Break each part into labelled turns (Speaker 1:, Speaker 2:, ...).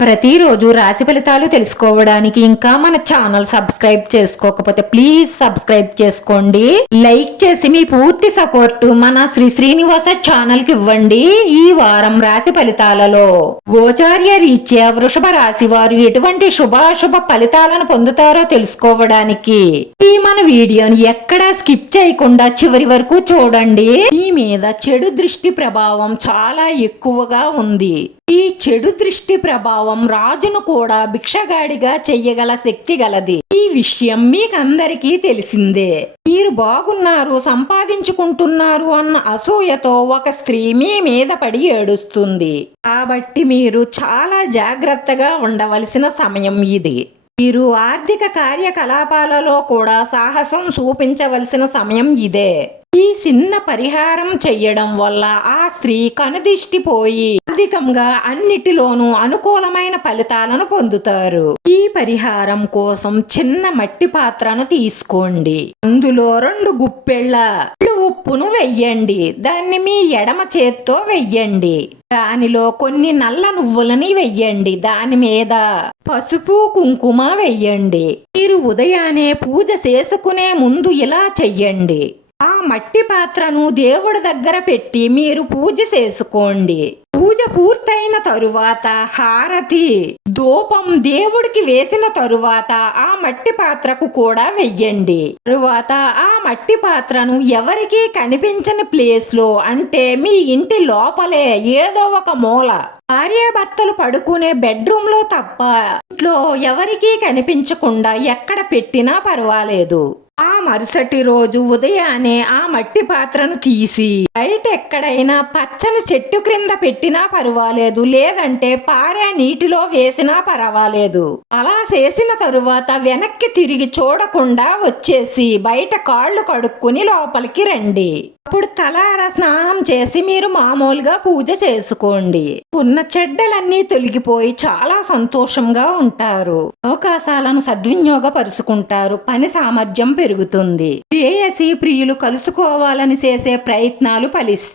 Speaker 1: ప్రతిరోజు రాశి ఫలితాలు తెలుసుకోవడానికి ఇంకా మన ఛానల్ సబ్స్క్రైబ్ చేసుకోకపోతే ప్లీజ్ సబ్స్క్రైబ్ చేసుకోండి. లైక్ చేసి మీ పూర్తి సపోర్ట్ మన శ్రీ శ్రీనివాస ఛానల్కి ఇవ్వండి ఈ వారం రాశి ఫలితాలలో. గోచార్య రీత్యా వృషభ రాశి వారు ఎటువంటి శుభాశుభ ఫలితాలను పొందుతారో తెలుసుకోవడానికి ఈ మన వీడియోని ఎక్కడా స్కిప్ చేయకుండా చివరి వరకు చూడండి. మీ మీద చెడు దృష్టి ప్రభావం చాలా ఎక్కువగా ఉంది. ఈ చెడు దృష్టి ప్రభావం రాజును కూడా భిక్షగాడిగా చెయ్యగల శక్తి గలది. ఈ విషయం మీకందరికీ తెలిసిందే. మీరు బాగున్నారు సంపాదించుకుంటున్నారు అన్న అసూయతో ఒక స్త్రీ మీ మీద పడి ఏడుస్తుంది. కాబట్టి మీరు చాలా జాగ్రత్తగా ఉండవలసిన సమయం ఇది. మీరు ఆర్థిక కార్యకలాపాలలో కూడా సాహసం చూపించవలసిన సమయం ఇదే. ఈ చిన్న పరిహారం చెయ్యడం వల్ల ఆ స్త్రీ కనుదిష్టిపోయి ఆర్థికంగా అన్నిటిలోనూ అనుకూలమైన ఫలితాలను పొందుతారు. ఈ పరిహారం కోసం చిన్న మట్టి పాత్రను తీసుకోండి. అందులో రెండు గుప్పెళ్ళ ఉప్పును వెయ్యండి. దాన్ని మీ ఎడమ చేత్తో వెయ్యండి. దానిలో కొన్ని నల్ల నువ్వులని వెయ్యండి. దాని మీద పసుపు కుంకుమ వెయ్యండి. మీరు ఉదయాన్నే పూజ చేసుకునే ముందు ఇలా చెయ్యండి. ఆ మట్టి పాత్రను దేవుడి దగ్గర పెట్టి మీరు పూజ చేసుకోండి. పూజ పూర్తయిన తరువాత హారతి. ధూపం దేవుడికి వేసిన తరువాత ఆ మట్టి పాత్రకు కూడా వెయ్యండి. తరువాత ఆ మట్టి పాత్రను ఎవరికీ కనిపించని ప్లేస్లో అంటే మీ ఇంటి లోపలే ఏదో ఒక మూల. భార్యాభర్తలు పడుకునే బెడ్రూమ్లో తప్ప ఇంట్లో ఎవరికీ కనిపించకుండా ఎక్కడ పెట్టినా పర్వాలేదు. ఆ మరుసటి రోజు ఉదయాన్నే ఆ మట్టి పాత్రను తీసి బయట ఎక్కడైనా పచ్చని చెట్టు క్రింద పెట్టినా పర్వాలేదు లేదంటే పారే నీటిలో వేసినా పర్వాలేదు. అలా చేసిన తరువాత వెనక్కి తిరిగి చూడకుండా వచ్చేసి బయట కాళ్ళు కడుక్కుని లోపలికి రండి. అప్పుడు తలార స్నానం చేసి మీరు మామూలుగా పూజ చేసుకోండి. ఉన్న చెడ్డలన్నీ తొలగిపోయి చాలా సంతోషంగా ఉంటారు. అవకాశాలను సద్వినియోగపరుచుకుంటారు. పని సామర్థ్యం పెరుగుతుంది. ప్రేయసి ప్రియులు కలుసుకోవాలని చేసే ప్రయత్నాలు ఫలిస్తాయి.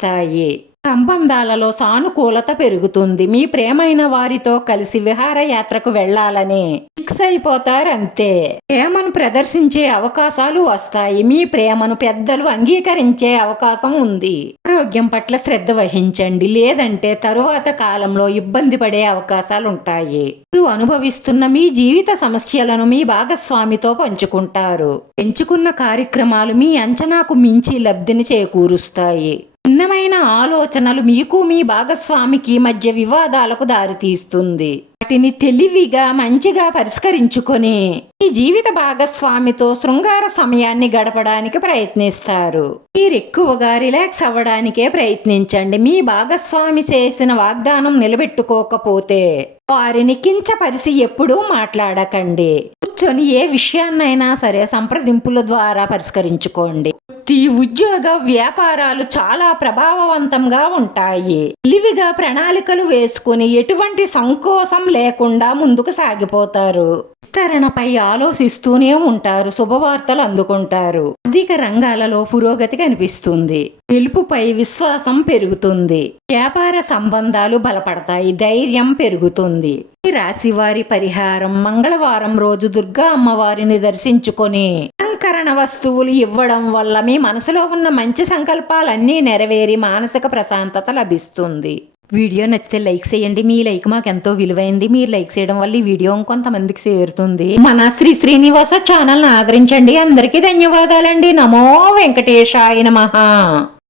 Speaker 1: సంబంధాలలో సానుకూలత పెరుగుతుంది. మీ ప్రేమైన వారితో కలిసి విహారయాత్రకు వెళ్ళాలని ఫిక్స్ అయిపోతారంతే. ప్రేమను ప్రదర్శించే అవకాశాలు వస్తాయి. మీ ప్రేమను పెద్దలు అంగీకరించే అవకాశం ఉంది. ఆరోగ్యం పట్ల శ్రద్ధ వహించండి. లేదంటే తరువాత కాలంలో ఇబ్బంది పడే అవకాశాలు ఉంటాయి. మీరు అనుభవిస్తున్న మీ జీవిత సమస్యలను మీ భాగస్వామితో పంచుకుంటారు. ఎంచుకున్న కార్యక్రమాలు మీ అంచనాకు మించి లబ్ధిని చేకూరుస్తాయి. భిన్నమైన ఆలోచనలు మీకు మీ భాగస్వామికి మధ్య వివాదాలకు దారితీస్తుంది. వాటిని తెలివిగా మంచిగా పరిష్కరించుకొని మీ జీవిత భాగస్వామితో శృంగార సమయాన్ని గడపడానికి ప్రయత్నిస్తారు. మీరు ఎక్కువగా రిలాక్స్ అవ్వడానికే ప్రయత్నించండి. మీ భాగస్వామి చేసిన వాగ్దానం నిలబెట్టుకోకపోతే వారిని కించపరిచి ఎప్పుడూ మాట్లాడకండి. కూర్చొని ఏ విషయాన్నైనా సరే సంప్రదింపుల ద్వారా పరిష్కరించుకోండి. వృత్తి ఉద్యోగ వ్యాపారాలు చాలా ప్రభావవంతంగా ఉంటాయి. తెలివిగా ప్రణాళికలు వేసుకుని ఎటువంటి సంకోచం లేకుండా ముందుకు సాగిపోతారు. విస్తరణపై ఆలోచిస్తూనే ఉంటారు శుభవార్తలు అందుకుంటారు. ఆర్థిక రంగాలలో పురోగతి కనిపిస్తుంది. గెలుపుపై విశ్వాసం పెరుగుతుంది. వ్యాపార సంబంధాలు బలపడతాయి ధైర్యం పెరుగుతుంది. ఈ రాశి వారి పరిహారం మంగళవారం రోజు దుర్గా అమ్మవారిని దర్శించుకొని అలంకరణ వస్తువులు ఇవ్వడం వల్ల మీ మనసులో ఉన్న మంచి సంకల్పాలన్నీ నెరవేరి మానసిక ప్రశాంతత లభిస్తుంది. వీడియో నచ్చితే లైక్ చేయండి. మీ లైక్ మాకు ఎంతో విలువైంది. మీరు లైక్ చేయడం వల్ల ఈ వీడియో కొంతమందికి చేరుతుంది. మన శ్రీ శ్రీనివాస ఛానల్ ఆదరించండి. అందరికీ ధన్యవాదాలండి. నమో వెంకటేశాయ మహా